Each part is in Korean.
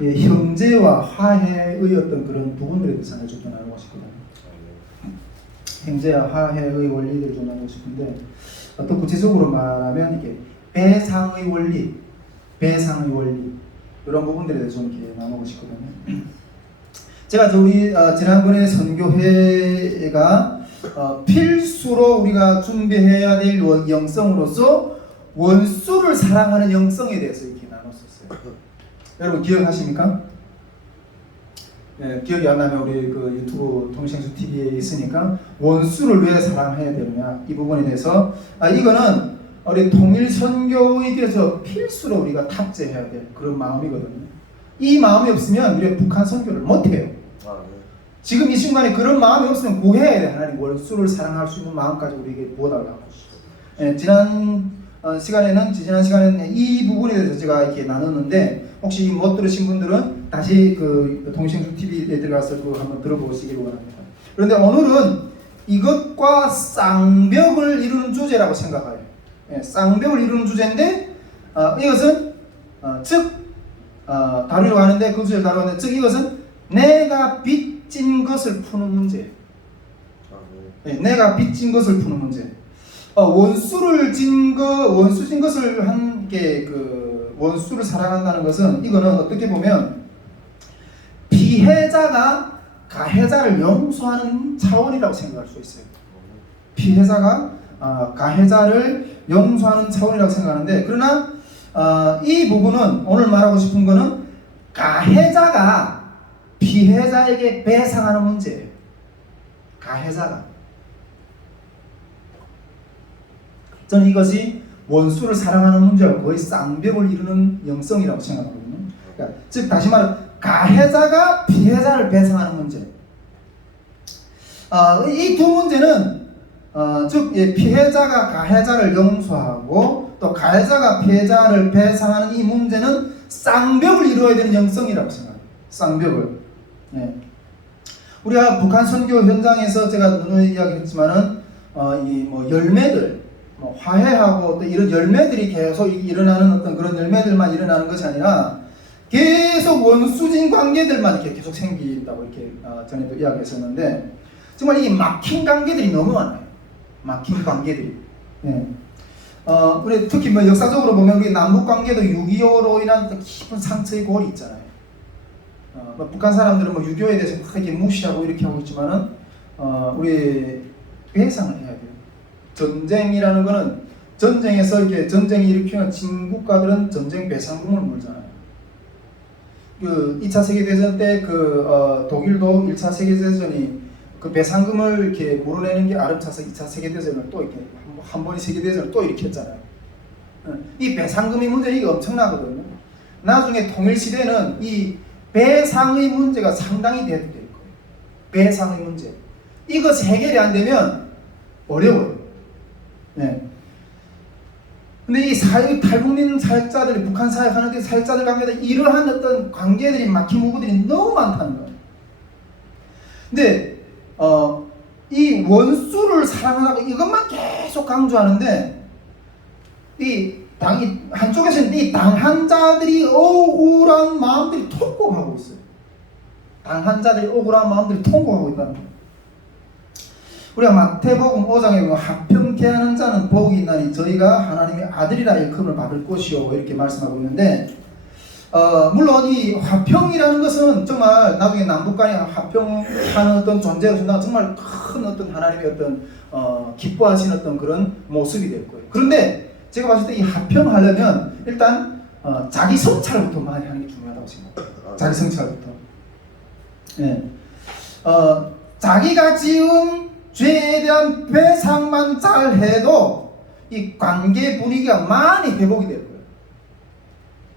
형제와 화해의 어떤 그런 부분들에 대해서 좀 나누고 싶거든요. 형제와 화해의 원리들을 좀 나누고 싶은데, 또 구체적으로 말하면 이게 배상의 원리 이런 부분들에 대해서 좀 이렇게 나누고 싶거든요. 제가 우리 지난번에 선교회가 필수로 우리가 준비해야 될 영성으로서 원수를 사랑하는 영성에 대해서 이렇게 나눴었어요. 여러분 기억하십니까? 네, 기억이 안 나면 우리 그 유튜브 통신수 TV에 있으니까 원수를 왜 사랑해야 되느냐 이 부분에 대해서 이거는 우리 통일선교에게서 필수로 우리가 탑재해야 될 그런 마음이거든요. 이 마음이 없으면 우리가 북한 선교를 못해요. 지금 이 순간에 그런 마음이 없으면 구해야 돼. 하나님 원수를 사랑할 수 있는 마음까지 우리에게 부어달라고. 지난 시간에는 이 부분에 대해서 제가 이렇게 나눴는데 혹시 못 들으신 분들은 다시 그 동생수 TV에 들어가서 그거 한번 들어보시기 바랍니다. 그런데 오늘은 이것과 쌍벽을 이루는 주제라고 생각해요. 쌍벽을 이루는 주제인데 이것은 다루려고 하는데 그 주제를 다루는데 즉 이것은 내가 빚진 것을 푸는 문제예요. 내가 빚진 것을 푸는 문제. 원수를 진 것을 한 게 그 원수를 사랑한다는 것은 이거는 어떻게 보면 피해자가 가해자를 용서하는 차원이라고 생각할 수 있어요. 피해자가 가해자를 용서하는 차원이라고 생각하는데 그러나 이 부분은 오늘 말하고 싶은 거는 가해자가 피해자에게 배상하는 문제예요. 가해자가. 저는 이것이 원수를 사랑하는 문제와 거의 쌍벽을 이루는 영성이라고 생각하거든요. 그러니까 즉 다시 말해 가해자가 피해자를 배상하는 문제. 이 두 문제는 즉 피해자가 가해자를 용서하고 또 가해자가 피해자를 배상하는 이 문제는 쌍벽을 이루어야 되는 영성이라고 생각합니다. 쌍벽을. 우리가 북한 선교 현장에서 제가 누누이 이야기했지만은 이 열매들 화해하고 또 이런 열매들이 계속 일어나는 어떤 그런 열매들만 일어나는 것이 아니라 계속 원수진 관계들만 이렇게 계속 생긴다고 이렇게 전에도 이야기했었는데 정말 이 막힌 관계들이 너무 많아요. 막힌 관계들이. 우리 특히 역사적으로 보면 우리 남북 관계도 6.25로 인한 깊은 상처의 골이 있잖아요. 북한 사람들은 6.25에 대해서 크게 무시하고 이렇게 하고 있지만은 우리 배상을 해야 돼요. 전쟁이라는 거는 전쟁에서 이렇게 전쟁이 일으키는 진국가들은 전쟁 배상금을 물잖아요. 그 2차 세계대전 때 독일도 1차 세계대전이 그 배상금을 이렇게 물어내는 게 아름차서 2차 세계대전을 또 이렇게 한 번의 세계대전을 또 일으켰잖아요. 이 배상금의 문제 이게 엄청나거든요. 나중에 통일시대는 이 배상의 문제가 상당히 대두될 거예요. 배상의 문제. 이것이 해결이 안 되면 어려워요. 근데 이 탈북민 사역자들이 북한 사역하는데 사역자들 관계에서 이러한 어떤 관계들이 막힌 부분들이 너무 많다는 거예요. 근데 이 원수를 사랑하라고 이것만 계속 강조하는데 한쪽에서는 이 당한 자들이 억울한 마음들이 통곡하고 있어요. 당한 자들이 억울한 마음들이 통곡하고 있다는 거예요. 우리가 마태복음 5장에 보면 화평케 하는 자는 복이 있나니 저희가 하나님의 아들이라 일컬음을 받을 것이요 이렇게 말씀하고 있는데 물론 이 화평이라는 것은 정말 나중에 남북 간에 화평하는 어떤 존재로 생각하면 정말 큰 어떤 하나님의 어떤 기뻐하시는 어떤 그런 모습이 될 거예요. 그런데 제가 봤을 때 이 화평하려면 일단 자기 성찰부터 많이 하는 게 중요하다고 생각해요. 자기 성찰부터. 자기가 지은 죄에 대한 배상만 잘 해도 이 관계 분위기가 많이 회복이 될 거예요.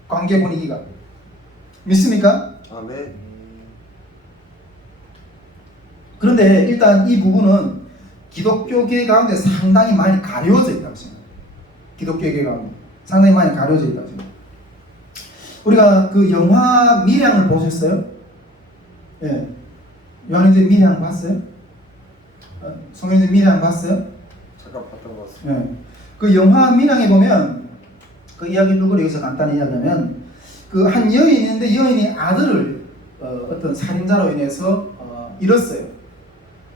관계 분위기가. 믿습니까? 아멘. 그런데 일단 이 부분은 기독교계 가운데 상당히 많이 가려져 있다고 생각해요. 기독교계 가운데 상당히 많이 가려져 있다고 생각해요. 우리가 그 영화 밀양을 보셨어요? 요한인제 밀양 봤어요? 성경에서 밀양 봤어요? 잠깐 봤던 것 같습니다. 그 영화 밀양에 보면 그 이야기 누구를 여기서 간단히 이야기하면 그 한 여인이 있는데 여인이 아들을 어떤 살인자로 인해서 잃었어요.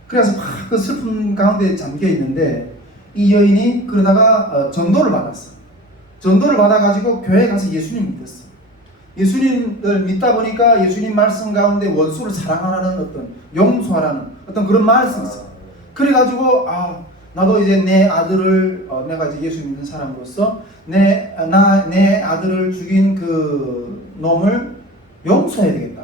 그래서 막 그 슬픔 가운데 잠겨 있는데 이 여인이 그러다가 전도를 받았어. 전도를 받아가지고 교회에 가서 예수님 믿었어. 예수님을 믿다 보니까 예수님 말씀 가운데 원수를 사랑하라는 어떤 용서하라는 어떤 그런 말씀이 있어. 그래가지고 나도 이제 내 아들을 내가 이제 예수 믿는 사람으로서 내 아들을 죽인 그 놈을 용서해야 되겠다.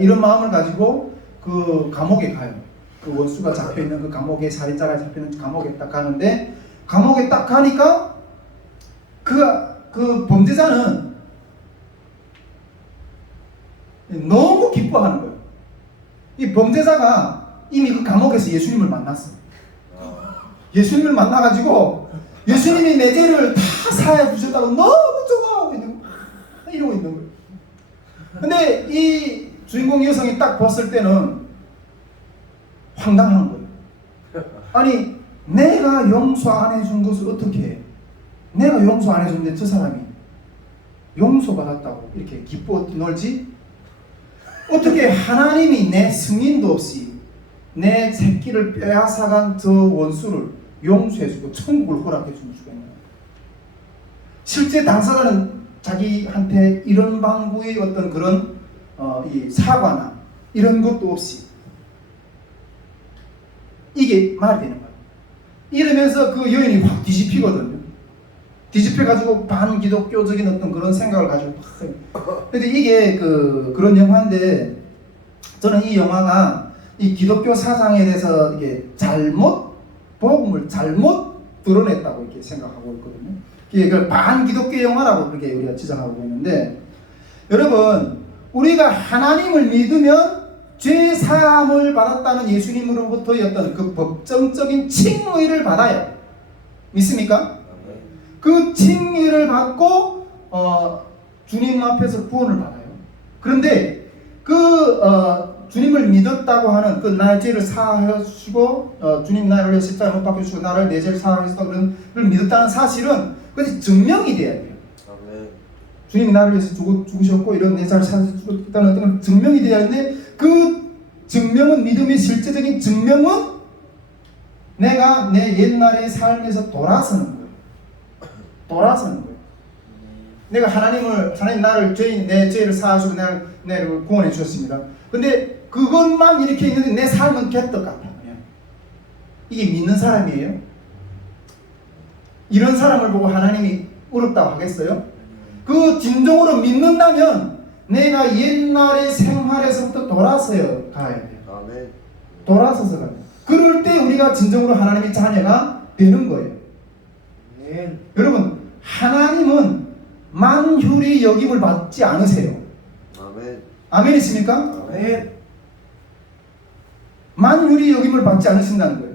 이런 마음을 가지고 그 감옥에 가요. 그 원수가 잡혀 있는 그 감옥에, 살인자가 잡혀 있는 감옥에 딱 가는데, 감옥에 딱 가니까 그 범죄자는 너무 기뻐하는 거예요. 이 범죄자가 이미 그 감옥에서 예수님을 만났어. 예수님을 만나가지고 예수님이 내 죄를 다 사해 주셨다고 너무 좋아하고 있는 거예요. 이러고 있는 거예요. 근데 이 주인공 여성이 딱 봤을 때는 황당한 거예요. 아니, 내가 용서 안 해준 것을 어떻게 해? 내가 용서 안 해줬는데 저 사람이 용서받았다고 이렇게 기뻐 놀지? 어떻게 하나님이 내 승인도 없이 내 새끼를 빼앗아간 저 원수를 용서해주고 천국을 허락해줄 수가 있나요? 실제 당사자는 자기한테 이런 방구의 어떤 그런 이 사과나 이런 것도 없이 이게 말이 되는 거예요. 이러면서 그 여인이 확 뒤집히거든요. 뒤집혀가지고 반기독교적인 어떤 그런 생각을 가지고 막. 근데 이게 그런 영화인데, 저는 이 영화가 이 기독교 사상에 대해서 이게 복음을 잘못 드러냈다고 이렇게 생각하고 있거든요. 이게 반기독교 영화라고 그렇게 우리가 지적하고 있는데, 여러분, 우리가 하나님을 믿으면 죄 사함을 받았다는 예수님으로부터의 어떤 그 법정적인 칭의를 받아요. 믿습니까? 그 칭의를 받고 주님 앞에서 구원을 받아요. 그런데 주님을 믿었다고 하는 그 나의 죄를 사하시고 주님 나를 위해 십자가에 못 박혀주시고 나를 내 죄를 사하셨다 그런 걸 믿었다는 사실은 그것이 증명이 돼야 돼요. 주님이 나를 위해서 죽으셨고 이런 내 죄를 사하셨다는 어떤 증명이 돼야 하는데, 그 증명은, 믿음의 실제적인 증명은 내가 내 옛날의 삶에서 돌아서는 거예요. 돌아서는 거예요. 내가 하나님 나를 내 죄를 사하시고 나를 구원해 주셨습니다. 근데 그것만 이렇게 있는데 내 삶은 개떡 같아요. 이게 믿는 사람이에요? 이런 사람을 보고 하나님이 어렵다고 하겠어요? 그 진정으로 믿는다면 내가 옛날의 생활에서부터 돌아서요 가야 돼요. 아멘. 돌아서서 가요. 그럴 때 우리가 진정으로 하나님의 자녀가 되는 거예요. 아멘. 여러분, 하나님은 만휴리 여김을 받지 않으세요. 아멘. 아멘이십니까? 아멘. 만휴리 여김을 받지 않으신다는 거예요.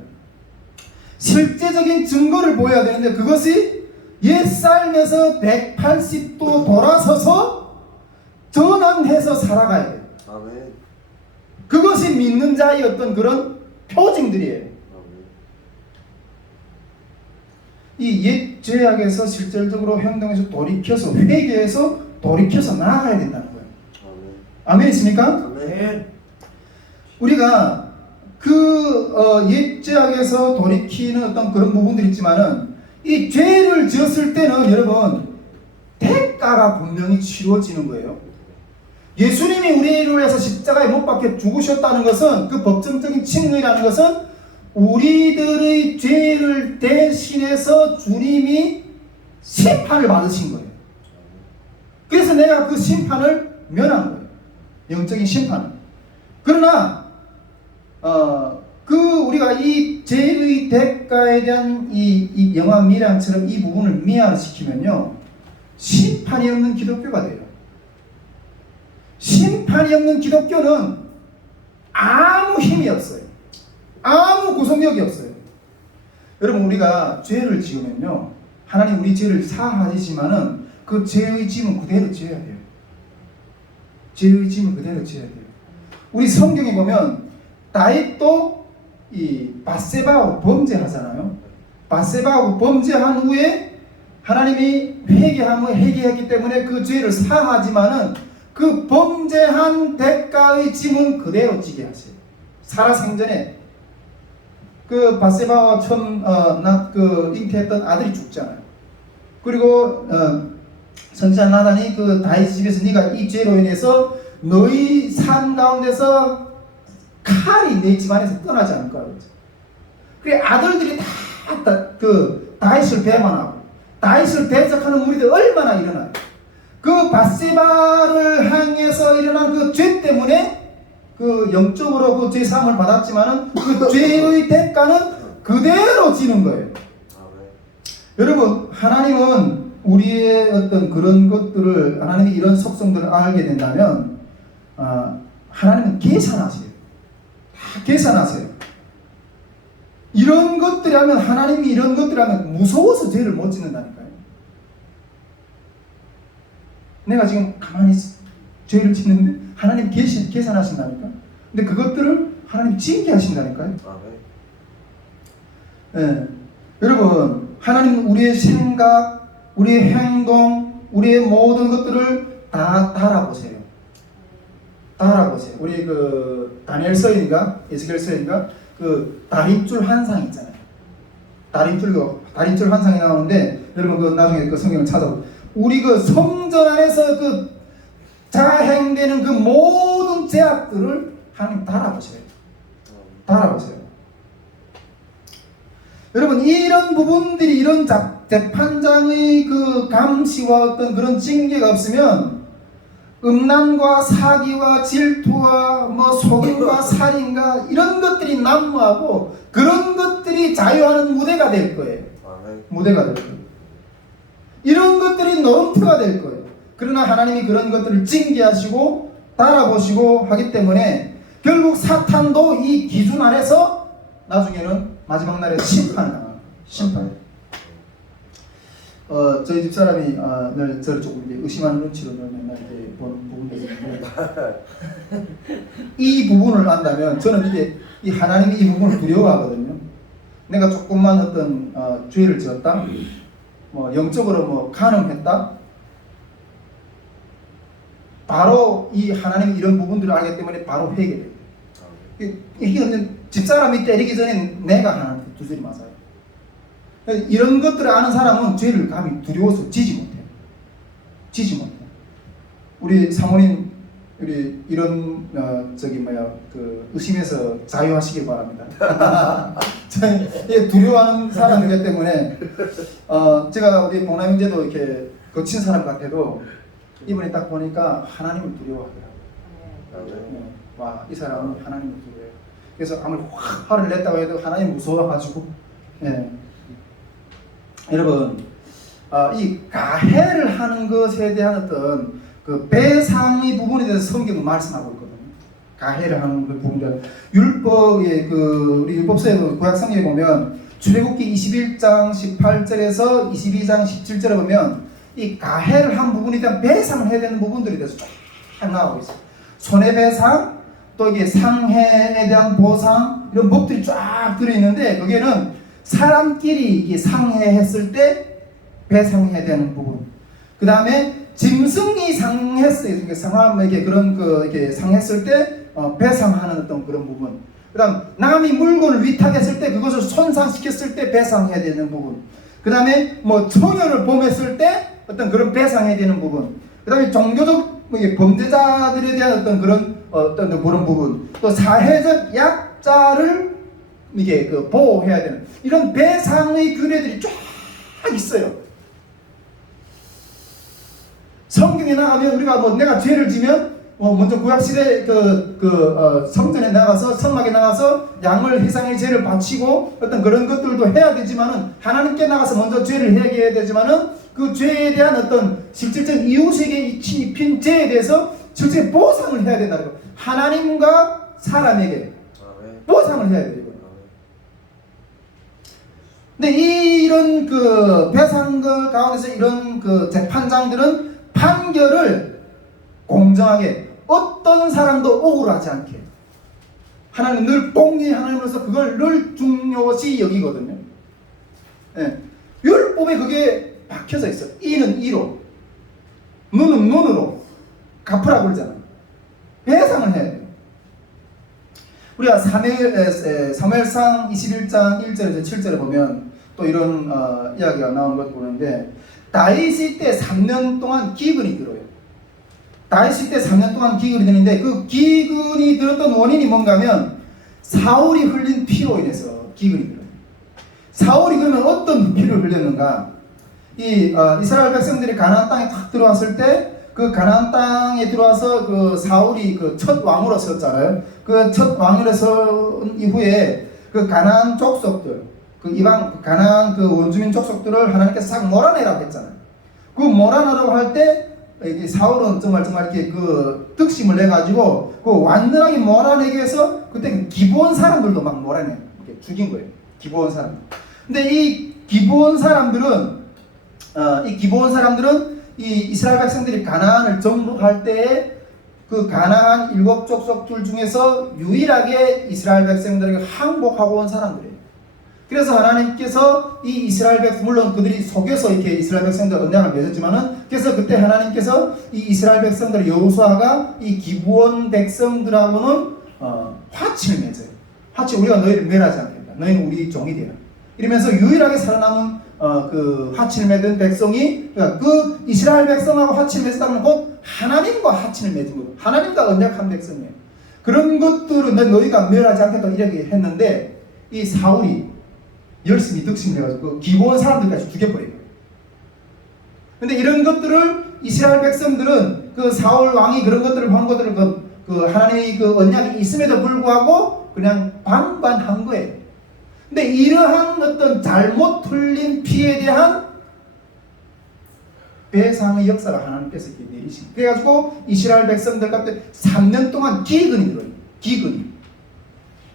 실제적인 증거를 보여야 되는데, 그것이 옛 삶에서 180도 돌아서서 전환해서 살아가야 돼요. 아멘. 그것이 믿는 자의 어떤 그런 표징들이에요. 이 옛 죄악에서 실질적으로 행동해서 돌이켜서, 회개해서 돌이켜서 나아가야 된다는 거예요. 아멘이십니까? 아멘. 우리가 옛 죄악에서 돌이키는 어떤 그런 부분들이 있지만은, 이 죄를 지었을 때는 여러분 대가가 분명히 치러지는 거예요. 예수님이 우리를 위해서 십자가에 못 박혀 죽으셨다는 것은, 그 법정적인 칭의라는 것은 우리들의 죄를 대신해서 주님이 심판을 받으신 거예요. 그래서 내가 그 심판을 면한 거예요. 영적인 심판을. 그러나 우리가 이 죄의 대가에 대한 이 영화 미량처럼 이 부분을 미화시키면요, 심판이 없는 기독교가 돼요. 심판이 없는 기독교는 아무 힘이 없어요. 아무 구속력이 없어요. 여러분, 우리가 죄를 지으면요, 하나님 우리 죄를 사하시지만은 그 죄의 짐은 그대로 지어야 돼요. 죄의 짐은 그대로 지어야 돼요. 우리 성경에 보면 다윗도 이 밧세바하고 범죄하잖아요. 밧세바하고 범죄한 후에 하나님이 회개했기 때문에 그 죄를 사하지만은 그 범죄한 대가의 짐은 그대로 지게 하세요. 살아생전에 그 바세바와 처음 잉태했던 아들이 죽잖아요. 그리고 선지자 나단이 그 다윗 집에서 네가 이 죄로 인해서 너희 삶 가운데서 칼이 내 집안에서 떠나지 않을 거라고 그랬죠. 그래 아들들이 다 그 다윗을 배반하고 다윗을 배척하는 무리들이 얼마나 일어나요. 그 바세바를 향해서 일어난 그 죄 때문에 그 영적으로 그 죄 사함을 받았지만은 그 죄의 대가는 그대로 지는 거예요. 여러분, 하나님은 우리의 어떤 그런 것들을, 하나님이 이런 속성들을 알게 된다면 하나님은 계산하세요. 다 계산하세요. 이런 것들이 하면, 하나님이 이런 것들을 하면 무서워서 죄를 못 짓는다니까요. 내가 지금 가만히 죄를 짓는데 하나님 계산하신다니까. 근데 그것들을 하나님 징계하신다니까요. 네. 여러분, 하나님은 우리의 생각, 우리의 행동, 우리의 모든 것들을 다 달아보세요. 달아보세요. 우리 그 다니엘서인가 에스겔서인가 그 다림줄 환상 있잖아요. 다림줄 환상이 나오는데 여러분 그 나중에 그 성경을 찾아보세요. 우리 그 성전 안에서 그 자행되는 그 모든 제약들을 하나님 달아보세요. 달아보세요. 여러분 이런 부분들이 이런 재판장의 그 감시와 어떤 그런 징계가 없으면 음란과 사기와 질투와 뭐 속임과 살인과 이런 것들이 난무하고 그런 것들이 자유하는 무대가 될 거예요. 무대가 될 거예요. 이런 것들이 논표가 될 거예요. 그러나 하나님이 그런 것들을 징계하시고 달아보시고 하기 때문에 결국 사탄도 이 기준 안에서 나중에는 마지막 날에 심판을 당합니다. 심판. 저희 집사람이 늘 저를 조금 이제 의심하는 눈치로 맨날 이렇게 보는 부분들이 있는데 이 부분을 안다면 저는 이게 이 하나님이 이 부분을 두려워하거든요. 내가 조금만 어떤 죄를 지었다, 뭐 영적으로 뭐 간음했다, 바로 이 하나님이 이런 부분들을 알기 때문에 바로 회개돼요. 이게 집사람이 때리기 전에 내가 하나님 두드리 맞아요. 이런 것들을 아는 사람은 죄를 감히 두려워서 지지 못해요. 지지 못해요. 우리 사모님, 우리 이런 그 의심에서 자유하시길 바랍니다. 두려워하는 사람이기 때문에 제가 우리 봉남 형제도 이렇게 거친 사람 같아도 이번에 딱 보니까 하나님을 두려워하더라고요. 와, 이 사람은 하나님을 두려워해요. 그래서 아무리 확 화를 냈다고 해도 하나님 무서워가지고. 예. 여러분, 이 가해를 하는 것에 대한 어떤 그 배상의 부분에 대해서 성경은 말씀하고 있거든요. 가해를 하는 그 부분들. 율법의 우리 율법서에도 구약 성경에 보면 출애굽기 21장 18절에서 22장 17절에 보면 이 가해를 한 부분에 대한 배상을 해야 되는 부분들에 대해서 쫙 나오고 있어요. 손해배상, 또 이게 상해에 대한 보상, 이런 법들이 쫙 들어있는데 거기에는 사람끼리 이게 상해했을 때 배상해야 되는 부분. 그 다음에 짐승이 상했어요. 그러니까 상하에게 그런 이렇게 상했을 때 배상하는 어떤 그런 부분. 그 다음 남이 물건을 위탁했을 때 그것을 손상시켰을 때 배상해야 되는 부분. 그 다음에 뭐 처녀를 범했을 때 어떤 그런 배상해야 되는 부분. 그 다음에 종교적 범죄자들에 대한 어떤 그런 부분. 또 사회적 약자를 이게 보호해야 되는 이런 배상의 규례들이 쫙 있어요. 성경에 나가면 우리가 뭐 내가 죄를 지면 먼저 구약시대 성전에 나가서 성막에 나가서 양을 희생의 죄를 바치고 어떤 그런 것들도 해야 되지만은 하나님께 나가서 먼저 죄를 해결해야 되지만은 그 죄에 대한 어떤 실질적 이웃에게 입힌 죄에 대해서 실제 보상을 해야 된다는 거. 하나님과 사람에게 보상을 해야 돼요. 근데 이런 배상금 가운데서 이런 재판장들은 판결을 공정하게 어떤 사람도 억울하지 않게 하나님 늘 공의 하나님으로서 그걸 늘 중요시 여기거든요. 예. 율법에 그게 박혀져 있어. 이는 이로, 눈은 눈으로 갚으라고 그러잖아. 배상을 해야 돼요. 우리가 사무엘상 21장 1절에서 7절에 보면 또 이런 이야기가 나온 것 보는데, 다윗이 때 3년 동안 기근이 들어요. 다윗이 때 3년 동안 기근이 드는데, 그 기근이 들었던 원인이 뭔가 하면 사울이 흘린 피로 인해서 기근이 들어요. 사울이 그러면 어떤 피를 흘렸는가? 이스라엘 백성들이 가나안 땅에 탁 들어왔을 때, 그 가나안 땅에 들어와서 그 사울이 그 첫 왕으로 섰잖아요. 그 첫 왕으로 선 이후에 그 가나안 족속들, 그 이방 가나안 그 원주민 족속들을 하나님께서 싹 몰아내라고 했잖아요. 그 몰아내라고 할 때 사울은 정말 이렇게 그 득심을 내 가지고 그 완전하게 몰아내기 위해서 그때 기브온 사람들도 막 몰아내 이렇게 죽인 거예요. 기브온 사람. 근데 이 기브온 사람들은 이 이스라엘 백성들이 가나안을 정복할 때에 그 가나안 7족속들 중에서 유일하게 이스라엘 백성들에게 항복하고 온 사람들이에요. 그래서 하나님께서 이 이스라엘 백성, 물론 그들이 속여서 이렇게 이스라엘 백성들 언약을 맺었지만은, 그래서 그때 하나님께서 이 이스라엘 백성들 여호수아가 이 기브온 백성들하고는 화친을 맺어요. 화친, 우리가 너희를 멸하지 않겠다. 너희는 우리 종이 되라. 이러면서 유일하게 살아남은 그 화친을 맺은 백성이, 그러니까 그 이스라엘 백성하고 화친을 맺었다면 곧 하나님과 화친을 맺은 거고, 하나님과 언약한 백성이에요. 그런 것들은 너희가 멸하지 않겠다 이렇게 했는데, 이 사울이 열심히 득심을 해가지고 그 기브온 사람들까지 죽여버려요. 근데 이런 것들을 이스라엘 백성들은 그 사울 왕이 그런 것들을 한 것들을 그 하나님의 그 언약이 있음에도 불구하고 그냥 방관한 거예요. 근데 이러한 어떤 잘못 풀린 피에 대한 배상의 역사가 하나님께서 이렇게 내리신. 그래가지고 이스라엘 백성들 같은 3년 동안 기근이 들어요. 기근이.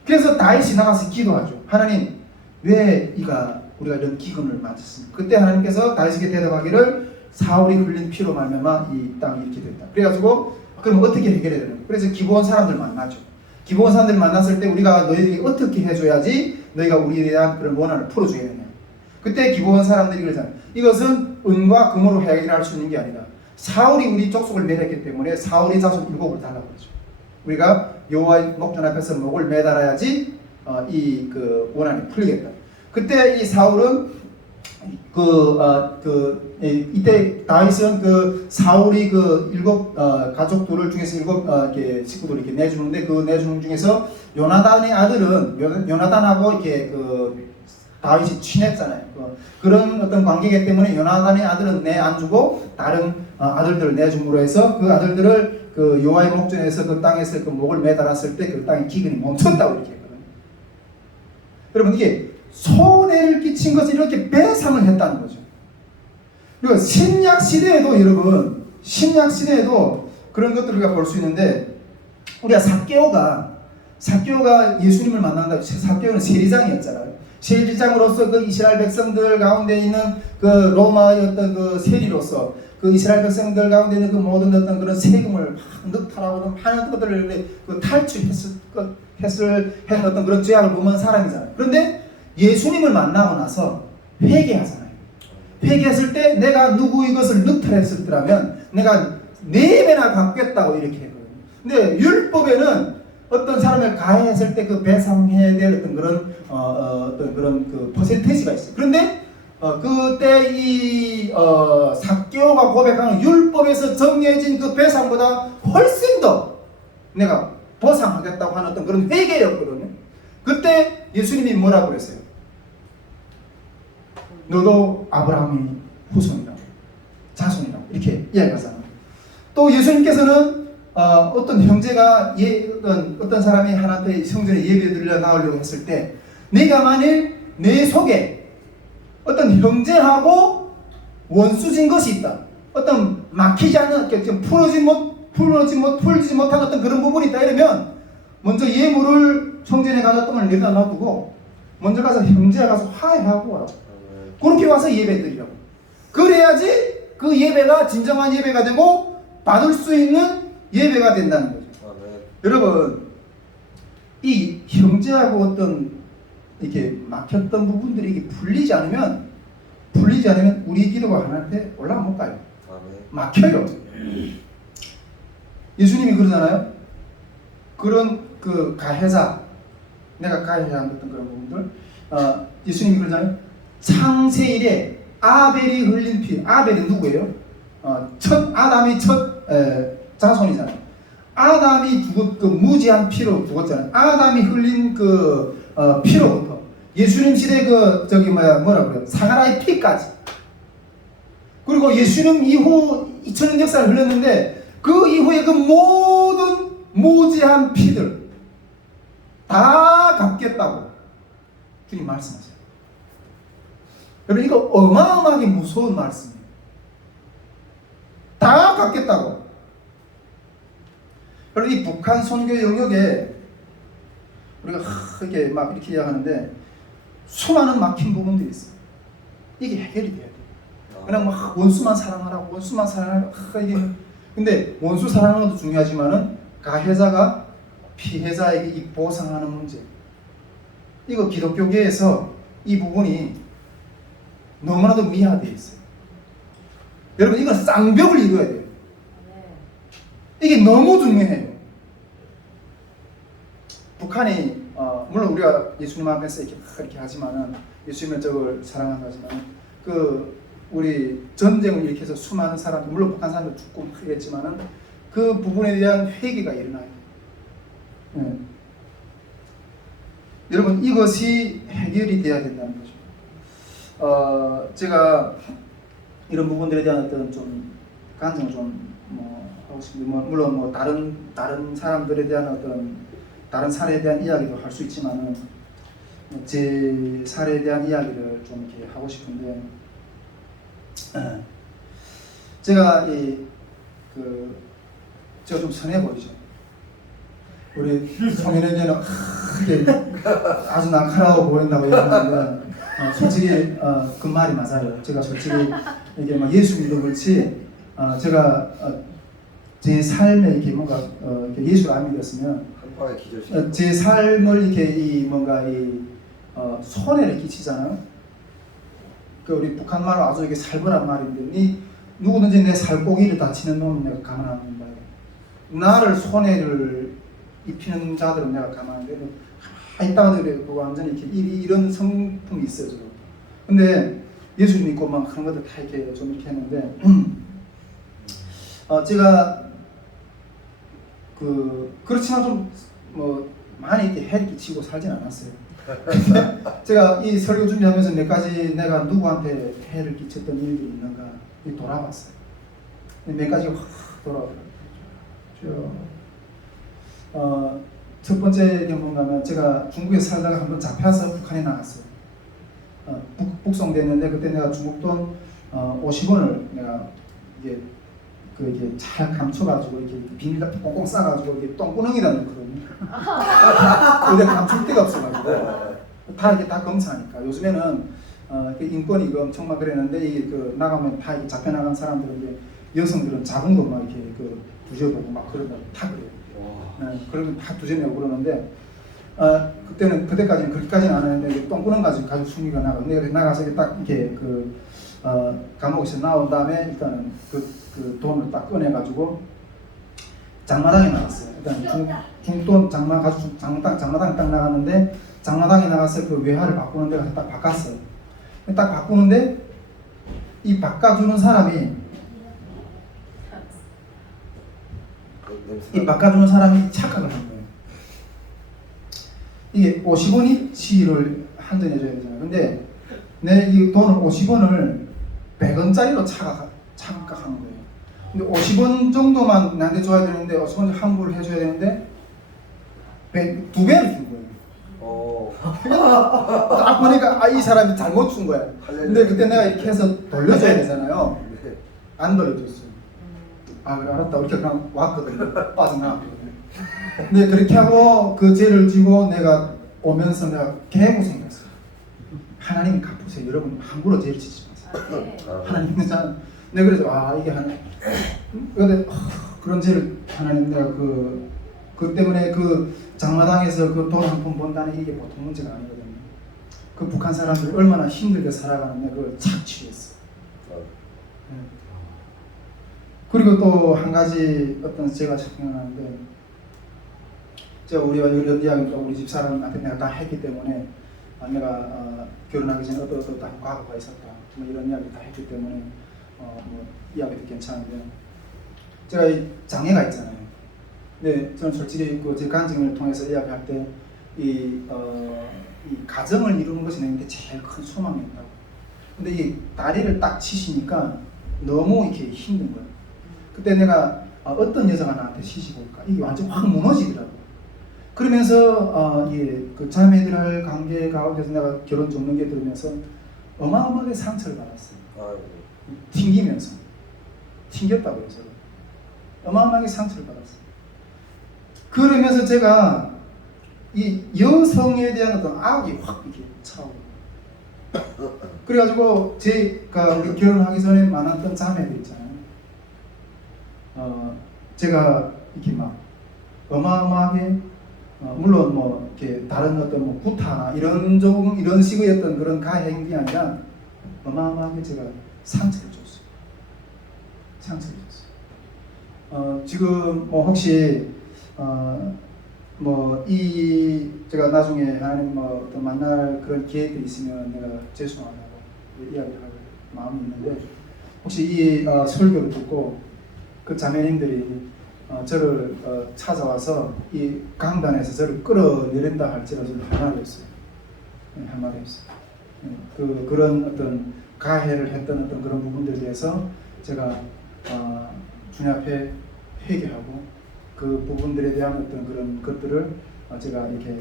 그래서 다윗이 나가서 기도하죠. 하나님, 왜 우리가 이런 기근을 맞았습니까? 그때 하나님께서 다윗에게 대답하기를 사울이 흘린 피로 말미암아 이 땅이 이렇게 됐다. 그래가지고 그럼 어떻게 해결해야 되는 거예요? 그래서 기브온 사람들 만나죠. 기브온 사람들 만났을 때 우리가 너희들이 어떻게 해줘야지 너희가 우리에 대한 그런 원한을 풀어주겠느냐. 그때 기브온 사람들이 그러잖아요. 이것은 은과 금으로 해결할 수 있는 게 아니다. 사울이 우리 족속을 멸했기 때문에 사울의 자손 7을 달라고 그러죠. 우리가 여호와의 목전 앞에서 목을 매달아야지 이 그 원한이 풀리겠다. 그때 이 사울은 이때 다윗은 그 사울이 그 7 가족들을 중에서 7 식구들을 이렇게 내주는데, 그 내주는 중에서 요나단의 아들은 요나단하고 이렇게 그 다윗이 친했잖아요. 그런 어떤 관계이기 때문에 요나단의 아들은 내 안 주고 다른 아들들을 내줌으로 해서 그 아들들을 그 여호와의 목전에서 그 땅에서 그 목을 매달았을 때 그 땅의 기근이 멈췄다고 이렇게 했거든요. 여러분, 이게 손해를 끼친 것을 이렇게 배상을 했다는 거죠. 그리고 신약 시대에도 여러분, 신약 시대에도 그런 것들을 우리가 볼 수 있는데, 우리가 삭개오가 예수님을 만난다고. 삭개오는 세리장이었잖아요. 세리장으로서 그 이스라엘 백성들 가운데 있는 그 로마의 어떤 그 세리로서 그 이스라엘 백성들 가운데 있는 그 모든 어떤 그런 세금을 늑탈하고 하는 것들을 그 탈취했을 어떤 그런 죄악을 범한 사람이잖아요. 그런데 예수님을 만나고 나서 회개하잖아요. 회개했을 때 내가 누구 이것을 늑탈했었더라면 내가 4배나 갚겠다고 이렇게 했거든요. 근데 율법에는 어떤 사람을 가해했을 때 그 배상해야 될 어떤 그런 어떤 그런 그 퍼센테이지가 있어요. 그런데 그때 이 삭개오가 고백하는 율법에서 정해진 그 배상보다 훨씬 더 내가 보상하겠다고 하는 어떤 그런 회개였거든요. 그때 예수님이 뭐라고 그랬어요? 너도 아브라함의 후손이라고, 자손이라고 이렇게 이야기하잖아요. 또 예수님께서는 어떤 형제가 어떤 사람이 하나님의 성전에 예배 드리려 나오려고 했을 때, 내가 만일 내 속에 어떤 형제하고 원수진 것이 있다, 어떤 막히지 않는, 풀지 못한 어떤 그런 부분이 있다 이러면 먼저 예물을 성전에 가져왔던 내다 놔두고 먼저 가서 형제에 가서 화해하고 와라. 그렇게 와서 예배 드리라고. 그래야지 그 예배가 진정한 예배가 되고 받을 수 있는 예배가 된다는 거죠. 여러분, 이 형제하고 어떤 이렇게 막혔던 부분들이 이게 풀리지 않으면 풀리지 않으면 우리 기도가 하나님한테 올라가 못 가요. 막혀요. 예수님이 그러잖아요. 그런 그 가해자, 내가 가해자 했던 그런 부분들, 예수님이 그러잖아요. 창세일에 아벨이 흘린 피, 아벨이 누구예요? 아담이 첫 자손이잖아요. 아담이 그 무지한 피로 죽었잖아요. 아담이 흘린 그 피로부터 예수님 시대 뭐라 그래요? 사가라의 피까지. 그리고 예수님 이후 2000년 역사를 흘렀는데 그 이후에 그 모든 무지한 피들 다 갚겠다고 주님 말씀하세요. 여러분 이거 어마어마하게 무서운 말씀이에요. 다 갚겠다고. 여러분 이 북한 선교 영역에 우리가 이렇게 막 이렇게 이야기하는데 수많은 막힌 부분들이 있어요. 이게 해결이 돼야 돼요. 그냥 막 원수만 사랑하라고 원수만 사랑하라고 이게 근데 원수 사랑하는 것도 중요하지만은 가해자가 피해자에게 이 보상하는 문제, 이거 기독교계에서 이 부분이 너무나도 미화되어 있어요. 여러분 이건 쌍벽을 이루어야 돼요. 이게 너무 중요해요. 북한이 물론 우리가 예수님 앞에서 이렇게 하지만은 예수님을 저걸 사랑한다 하지만 그 우리 전쟁을 일으켜서 수많은 사람들, 물론 북한 사람들 죽고 하겠지만은 그 부분에 대한 회개가 일어나요. 네. 여러분 이것이 해결이 돼야 된다는 거죠. 제가 이런 부분들에 대한 어떤 좀 간증을 좀 하고 싶은데 물론 다른 사람들에 대한 어떤 다른 사례에 대한 이야기도 할 수 있지만은 제 사례에 대한 이야기를 좀 이렇게 하고 싶은데 제가 제가 좀 선해 보이죠. 우리 성현에게는 아주 날카로워 보인다고 얘기하는데 솔직히 그 말이 맞아요. 제가 솔직히 이게 막 예수 믿어 그렇지 제가 제 삶에 이렇게 뭔가 예수를 안 믿었으면 제 삶을 이렇게 손해를 끼치잖아요. 그 우리 북한 말로 아주 이게 살벌한 말인데 누구든지 내 살고기를 다치는 놈은 내가 가만 안 둔다. 나를 손해를 입히는 자들은 내가 가만 안 둬도 있다가도 완전히 이렇게 이런 성품이 있어요. 저도. 근데 예수님 믿고 막 그런 것들 다 이렇게 좀 이렇게 했는데 제가 그렇지만 좀 많이 이렇게 해를 끼치고 살진 않았어요. 제가 이 설교 준비하면서 몇 가지 내가 누구한테 해를 끼쳤던 일들이 있는가 돌아봤어요. 몇 가지가 확 돌아오더라고요. 첫 번째 경험하면 제가 중국에 살다가 한번 잡혀서 북한에 나갔어요. 북송됐는데 그때 내가 중국 돈 50원을 내가 이게 잘 감춰가지고 이렇게 비닐 같은 꽁꽁 싸가지고 이게 똥구멍에다 넣거든요. 근데 감출 데가 없어가지고 다 이게 다 검사하니까 요즘에는 인권이 엄청 막 그랬는데 이게 나가면 다 이렇게 잡혀 나간 사람들은 이제 여성들은 작은 거 막 이렇게 두져보고 막 그러다 다 그래요. 네, 그러면 다 두져내고 그러는데 그때까지는 그렇게까지는 안 했는데 똥구멍 가지고 숨기가 나가. 근데 나가서 딱 이렇게 감옥에서 나온 다음에 일단은 그 돈을 딱 꺼내가지고 장마당에 나갔어요. 일단 중돈 장마당에 딱 나갔는데 장마당에 나가서 그 외화를 바꾸는 데 가서 딱 바꿨어요. 딱 바꾸는데 이 바꿔주는 사람이 착각을 한 거예요. 이게 50원이치를 환전해줘야 되잖아요. 근데 내 이 돈을 50원을 100원짜리로 착각하는 거예요. 근데 50원 정도만 나한테 줘야 되는데 50원 환불을 해줘야 되는데 2배를 준 거예요. 딱 보니까 이 사람이 잘못 준 거야. 근데 그때 내가 이렇게 해서 돌려줘야 되잖아요. 안 돌려줬어요. 그래 알았다. 이렇게 그냥 왔거든요. 빠져나왔거든요. 근데 그렇게 하고 그 죄를 지고 내가 오면서 내가 개고생했어요. 하나님이 갚으세요. 여러분 함부로 죄를 지지 마세요. 하나님 내가 그래서 이게 하나님 근데 그런 죄를 하나님 내가 그 때문에 그 장마당에서 그 돈 한 푼 번다는 이게 보통 문제가 아니거든요. 그 북한 사람들이 얼마나 힘들게 살아가는데 그걸 착취했어. 그리고 또 한 가지 어떤 제가 생각나는데, 제가 우리가 이런 이야기가 우리 집 사람한테 내가 다 했기 때문에 내가 결혼하기 전에 어떤 과거가 있었다 뭐 이런 이야기 다 했기 때문에 뭐 이야기도 괜찮은데, 제가 이 장애가 있잖아요. 근데 저는 솔직히 제 간증을 통해서 이야기할 때 이 가정을 이루는 것이 내게 제일 큰 소망이었다고. 근데 이 다리를 딱 치시니까 너무 이렇게 힘든 거예요. 그때 내가 어떤 여자가 나한테 시집 올까? 이게 완전 확 무너지더라고. 그러면서 그 자매들 관계 가운데서 내가 결혼 정년기에 들으면서 어마어마하게 상처를 받았어요. 튕기면서 튕겼다고 해서 어마어마하게 상처를 받았어요. 그러면서 제가 이 여성에 대한 어떤 악이 확 이렇게 차오르고, 그래가지고 제가 결혼하기 전에 많았던 자매들 있잖아요. 제가 이렇게 막 어마어마하게 물론 뭐 이렇게 다른 어떤 뭐 구타나 이런 식의 어떤 그런 가해 행동이 아니라 어마어마하게 제가 상처를 줬어요. 상처를 줬어요. 지금 뭐 혹시 뭐 제가 나중에 하나님 뭐 어떤 만날 그런 기회들이 있으면 내가 죄송하다고 이야기할 마음이 있는데, 혹시 이 설교를 듣고 그 자매님들이 저를 찾아와서 이 강단에서 저를 끌어내린다 할지라도 할 말이 없어요. 할 말이 없어요. 그런 어떤 가해를 했던 어떤 그런 부분들에 대해서 제가 주님 앞에 회개하고 그 부분들에 대한 어떤 그런 것들을 제가 이렇게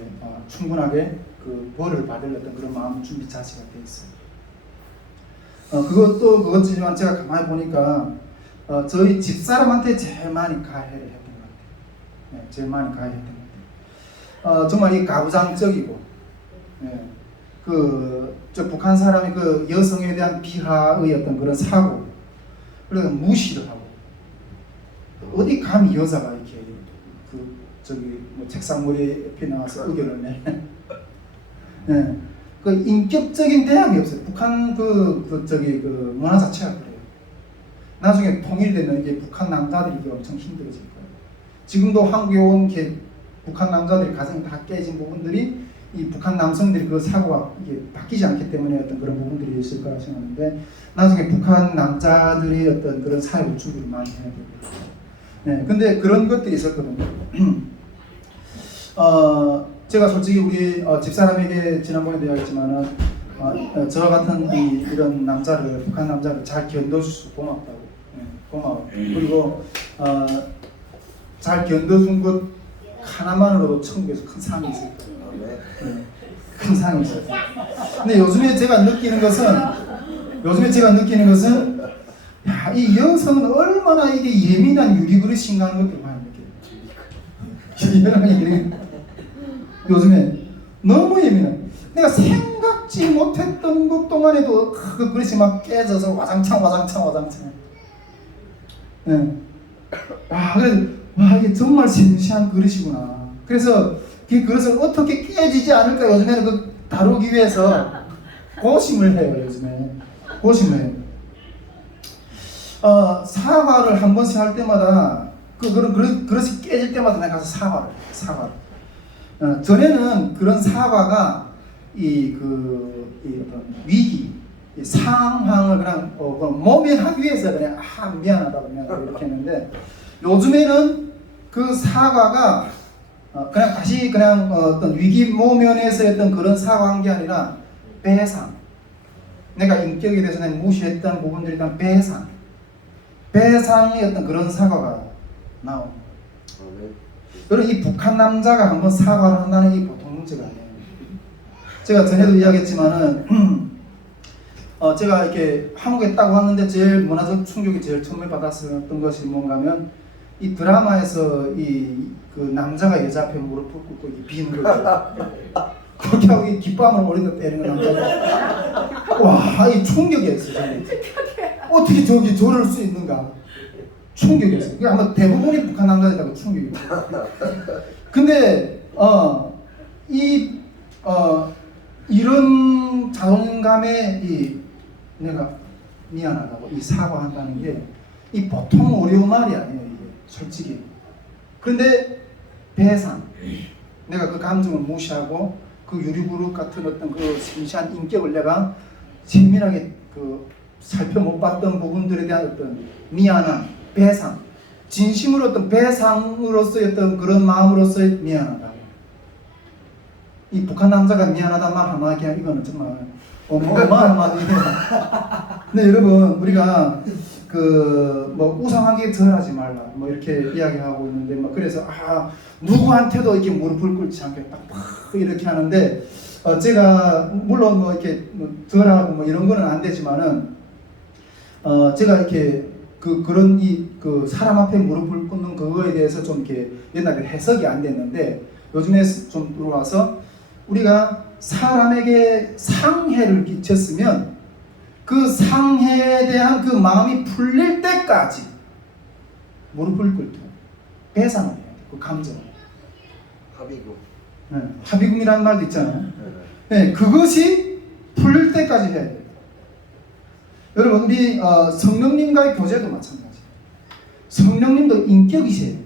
충분하게 그 벌을 받을 어떤 그런 마음 준비 자체가 되어 있어요. 그것이지만 제가 가만히 보니까 저희 집사람한테 제일 많이 가해를 했던 것 같아요. 네, 제일 많이 가해했던 것 같아요. 정말 이 가부장적이고, 네, 저 북한 사람이 그 여성에 대한 비하의 어떤 그런 사고, 그래서 무시를 하고, 어디 감히 여자가 이렇게 뭐 책상 머리 옆에 나와서 의견을 내. 네, 그 인격적인 대항이 없어요. 북한 그 문화 자체가 그래요. 나중에 통일되면 이제 북한 남자들이 엄청 힘들어질 거예요. 지금도 한국에 온 북한 남자들이 가정이 다 깨진 부분들이 이 북한 남성들이 그 사고가 이게 바뀌지 않기 때문에 어떤 그런 부분들이 있을 거라 생각하는데, 나중에 북한 남자들이 어떤 그런 사회를 준비를 많이 해야 됩니다. 네, 근데 그런 것들이 있었거든요. 제가 솔직히 우리 집사람에게 지난번에도 이야기했지만은 저 같은 이런 남자를, 북한 남자를 잘 견뎌줘서 고맙다고. 네, 고마워. 그리고 잘 견뎌준 것 하나만으로도 천국에서 큰 상이 있을 거예요. 네, 큰 상이 있어요. 근데 요즘에 제가 느끼는 것은 야, 이 여성은 얼마나 이게 예민한 유리그릇인가 하는 것들을 많이 느껴요. 요즘에 너무 예민해. 내가 생각지 못했던 것 동안에도 그 그릇이 막 깨져서 와장창. 네. 이게 정말 신시한 그릇이구나. 그래서 그 그릇을 어떻게 깨지지 않을까 요즘에는 그 다루기 위해서 고심을 해요. 고심을 해요. 사과를 한 번씩 할 때마다 그릇이 깨질 때마다 내가 가서 사과를. 전에는 그런 사과가 어떤 위기, 상황을 그냥 모면하기 위해서 그냥 미안하다고 이렇게 했는데, 요즘에는 그 사과가 그냥 다시 어떤 위기 모면에서 했던 그런 사과한 게 아니라 배상. 내가 인격에 대해서 내가 무시했던 부분들에 대한 배상의 어떤 그런 사과가 나옵니다. 그리고 이 북한 남자가 한번 사과를 한다는 게 보통 문제가 아니에요. 제가 전에도 이야기했지만은 제가 이렇게 한국에 딱 왔는데 제일 문화적 충격이 제일 처음에 받았었던 것이 뭔가면, 이 드라마에서 그 남자가 여자 앞에 무릎 꿇고 비는 거죠. 그렇게 하고 이 뒷밤을 머리도 때리는 남자가, 와, 이 충격이었어요. 저는. 어떻게 저럴 수 있는가? 충격이었어요. 그게 아마 대부분이 북한 남자들하고 충격이었어요. 근데 이런 자존감에 이 내가 미안하다고 이 사과한다는 게 이 보통 어려운 말이 아니에요. 이게 솔직히. 그런데 배상, 내가 그 감정을 무시하고 그 유리그룹 같은 어떤 그 심시한 인격을 내가 세밀하게 그 살펴 못 봤던 부분들에 대한 어떤 미안함, 배상, 진심으로 어떤 배상으로서의 어떤 그런 마음으로서의 미안하다고. 이 북한 남자가 미안하다 말 한마디 하면 이거는 정말 어마어마한 말이에요. 근데 여러분, 우리가 그 뭐 우상하게 절하지 말라 뭐 이렇게 이야기하고 있는데 뭐 그래서 누구한테도 이렇게 무릎을 꿇지 않게 딱 이렇게 하는데 제가 물론 뭐 이렇게 절하고 뭐 이런 거는 안 되지만은 제가 이렇게 그런 그 사람 앞에 무릎을 꿇는 그거에 대해서 좀 이렇게 옛날에 해석이 안 됐는데 요즘에 좀 들어와서 우리가 사람에게 상해를 끼쳤으면 그 상해에 대한 그 마음이 풀릴 때까지 무릎을 꿇고 배상을 해야 돼. 그 감정을. 합의금. 네, 합의금이라는 말도 있잖아요. 네, 그것이 풀릴 때까지 해야 돼요. 여러분, 우리 성령님과의 교제도 마찬가지예요. 성령님도 인격이세요.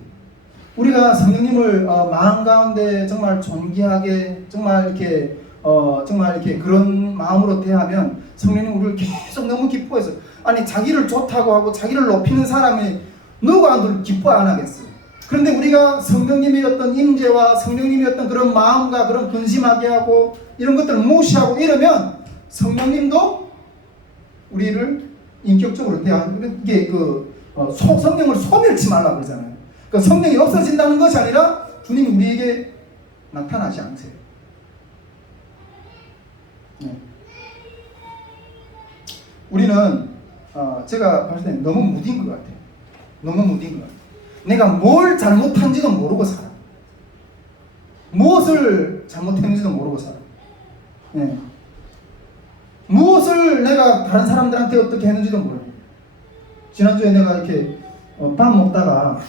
우리가 성령님을 마음 가운데 정말 존귀하게 정말 이렇게 그런 마음으로 대하면 성령님 우리를 계속 너무 기뻐해서 아니 자기를 좋다고 하고 자기를 높이는 사람이 누가 기뻐 안 하겠어요. 그런데 우리가 성령님의 어떤 임재와 성령님의 어떤 그런 마음과 그런 근심하게 하고 이런 것들을 무시하고 이러면 성령님도 우리를 인격적으로 대하는 게 성령을 소멸치 말라 그러잖아요. 그러니까 성령이 없어진다는 것이 아니라 주님이 우리에게 나타나지 않으세요. 네. 우리는 제가 봤을 때 너무 무딘 것 같아요. 너무 무딘 것 같아요. 내가 뭘 잘못한지도 모르고 살아. 무엇을 잘못했는지도 모르고 살아. 네. 무엇을 내가 다른 사람들한테 어떻게 했는지도 몰라. 지난주에 내가 이렇게 밥 먹다가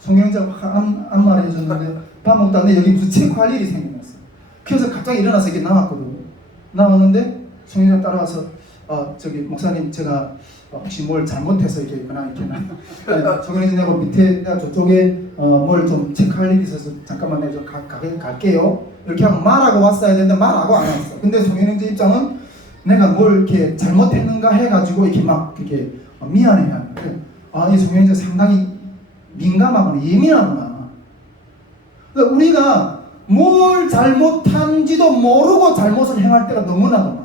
성경자가 안 말해줬는데 밥 먹다가 여기 무슨 체크할 일이 생겼어. 그래서 갑자기 일어나서 이렇게 나왔거든. 나왔는데 성경자 따라와서 저기 목사님 제가 혹시 뭘 잘못해서 이렇게 그냥 성경자 내가 밑에 내가 저쪽에 뭘 좀 체크할 일이 있어서 잠깐만 내가 좀 갈게요. 이렇게 하고 말하고 왔어야 되는데 말하고 안 왔어. 근데 성경자 입장은 내가 뭘 이렇게 잘못했는가 해가지고 이렇게 막 이렇게 미안해하는 거예요. 이 성경자 상당히 민감하거나 예민하구나. 그러니까 우리가 뭘 잘못한지도 모르고 잘못을 행할 때가 너무나 많아요.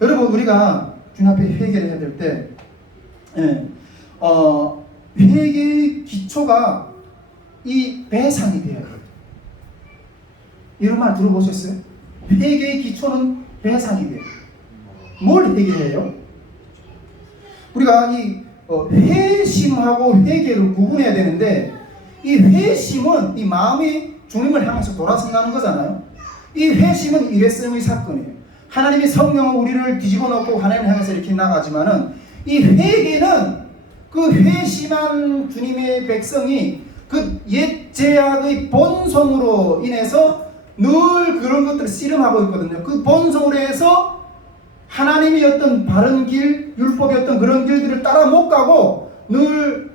여러분, 우리가 주님 앞에 회개를 해야 될 때, 회개의 기초가 이 배상이 되어야 돼요. 이런 말 들어보셨어요? 회개의 기초는 배상이 돼요. 뭘 회개해요? 우리가 이 회심하고 회개를 구분해야 되는데, 이 회심은 이 마음이 주님을 향해서 돌아선다는 거잖아요. 이 회심은 일회성의 사건이에요. 하나님이 성령을 우리를 뒤집어 놓고 하나님을 향해서 이렇게 나가지만은 이 회개는 그 회심한 주님의 백성이 그 옛 죄악의 본성으로 인해서 늘 그런 것들을 씨름하고 있거든요. 그 본성으로 해서 하나님이 어떤 바른 길, 율법의 어떤 그런 길들을 따라 못 가고 늘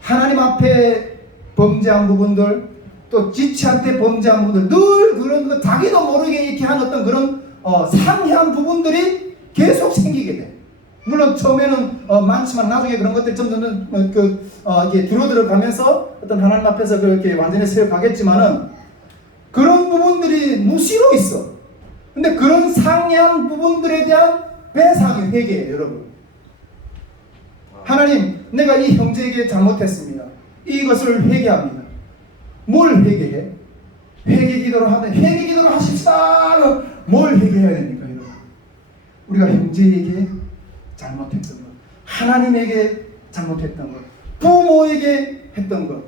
하나님 앞에 범죄한 부분들, 또 지체한테 범죄한 부분들, 늘 그런 거 자기도 모르게 이렇게 한 어떤 그런 상해한 부분들이 계속 생기게 돼. 물론 처음에는 많지만 나중에 그런 것들이 점점 이게 줄어들어가면서 어떤 하나님 앞에서 그렇게 완전히 세워가겠지만은 그런 부분들이 무시로 있어. 근데 그런 상해한 부분들에 대한 배상의 회개예요, 여러분. 하나님, 내가 이 형제에게 잘못했습니다. 이것을 회개합니다. 뭘 회개해? 회개 기도를 하면 회개 기도를 하십시다. 뭘 회개해야 됩니까, 여러분? 우리가 형제에게 잘못했던 것, 하나님에게 잘못했던 것, 부모에게 했던 것,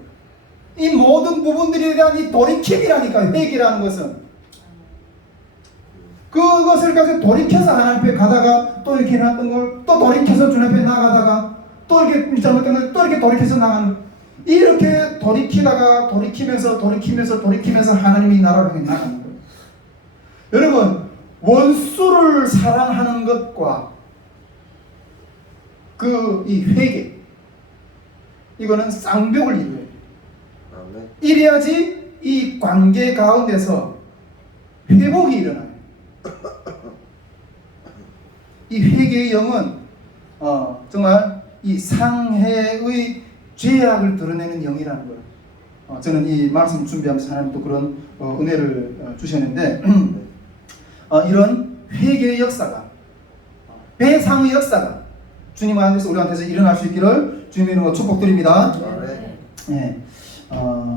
이 모든 부분들에 대한 이 돌이킴이라니까. 회개라는 것은 그것을 가지고 돌이켜서 하나님 앞에 가다가 또 이렇게 해놨던 걸 또 돌이켜서 주님 앞에 나가다가 또 이렇게 잘못된 걸 또 이렇게 돌이켜서 나가는 걸, 이렇게 돌이키다가 돌이키면서 하나님이 나라를 향해 나가는 거예요. 여러분, 원수를 사랑하는 것과 그 이 회개, 이거는 쌍벽을 이루어야 돼요. 아멘. 이래야지 이 관계 가운데서 회복이 일어나요. 이 회개의 영은 정말 이 상해의 죄악을 드러내는 영이라는 거예요. 저는 이 말씀 준비하면서 하나님 또 그런 은혜를 주셨는데 이런 회개의 역사가, 배상의 역사가 주님 안에서 우리한테서 일어날 수 있기를 주님의 이름으로 축복드립니다. 아멘. 네,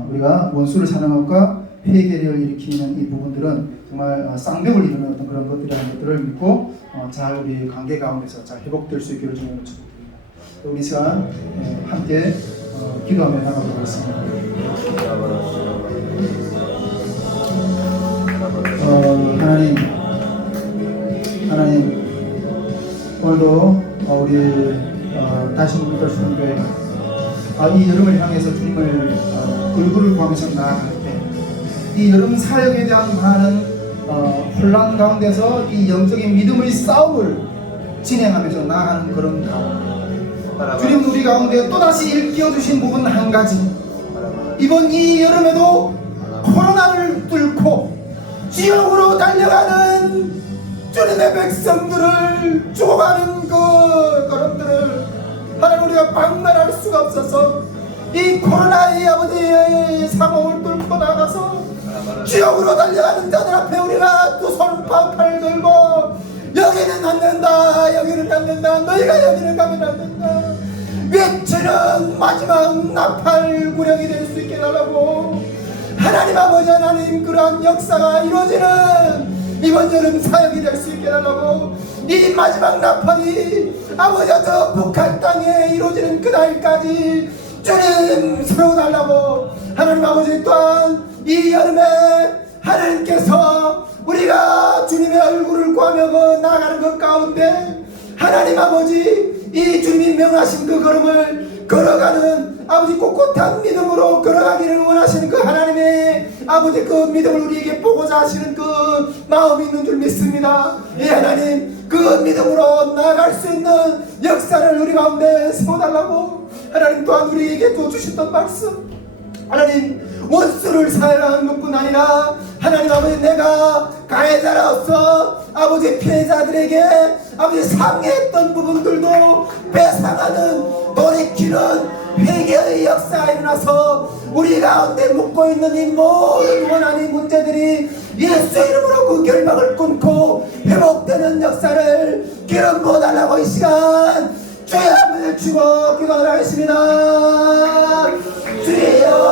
우리가 원수를 사랑하는 것과 회개를 일으키는 이 부분들은 정말 쌍벽을 이루는 어떤 그런 것들이라는 것들을 믿고 잘 우리 관계 가운데서 잘 회복될 수 있기를 주님으로 축복드립니다. 우리 시간 함께 기도하며 나가도록 하겠습니다. 하나님 오늘도 우리 다시 한번 순교회가 이 여름을 향해서 주님을 얼굴을 구하면서 나아갈 때 이 여름 사역에 대한 많은 혼란 가운데서 이 영적인 믿음의 싸움을 진행하면서 나아가는 그런 가운데 주님 우리 가운데 또다시 일깨워주신 부분 한 가지, 이번 이 여름에도 코로나를 뚫고 지옥으로 달려가는 주님의 백성들을 죽어가는 그 걸음들을 하나님 우리가 방만할 수가 없어서 이 코로나의 아버지의 상황을 뚫고 나가서 지옥으로 달려가는 자들 앞에 우리가 두 손 팔 들고 여기는 안 된다, 여기는 안 된다, 너희가 여기는 가면 안 된다, 외치는 마지막 나팔 구령이 될 수 있게 달라고 하나님 아버지, 하나님 그러한 역사가 이루어지는 이번 여름 사역이 될 수 있게 달라고 이 마지막 나팔이 아버지 저 북한 땅에 이루어지는 그날까지 주님 세워달라고 하나님 아버지, 또한 이 여름에 하나님께서 우리가 주님의 얼굴을 구하며 나아가는 것 가운데 하나님 아버지 이 주님이 명하신 그 걸음을 걸어가는 아버지 꼿꼿한 믿음으로 걸어가기를 원하시는 그 하나님의 아버지 그 믿음을 우리에게 보고자 하시는 그 마음이 있는 줄 믿습니다. 예 하나님, 그 믿음으로 나아갈 수 있는 역사를 우리 가운데 세워달라고 하나님, 또한 우리에게 또 주셨던 말씀, 하나님 원수를 사랑하는 것뿐 아니라 하나님 아버지 내가 가해자로서 아버지 피해자들에게 아버지 상해했던 부분들도 배상하는 돌이키는 회개의 역사가 일어나서 우리 가운데 묻고 있는 이 모든 원한의 문제들이 예수 이름으로 그 결박을 끊고 회복되는 역사를 기름 부어달라고 이 시간 주의 함을 주고 기도를 하겠습니다. 주여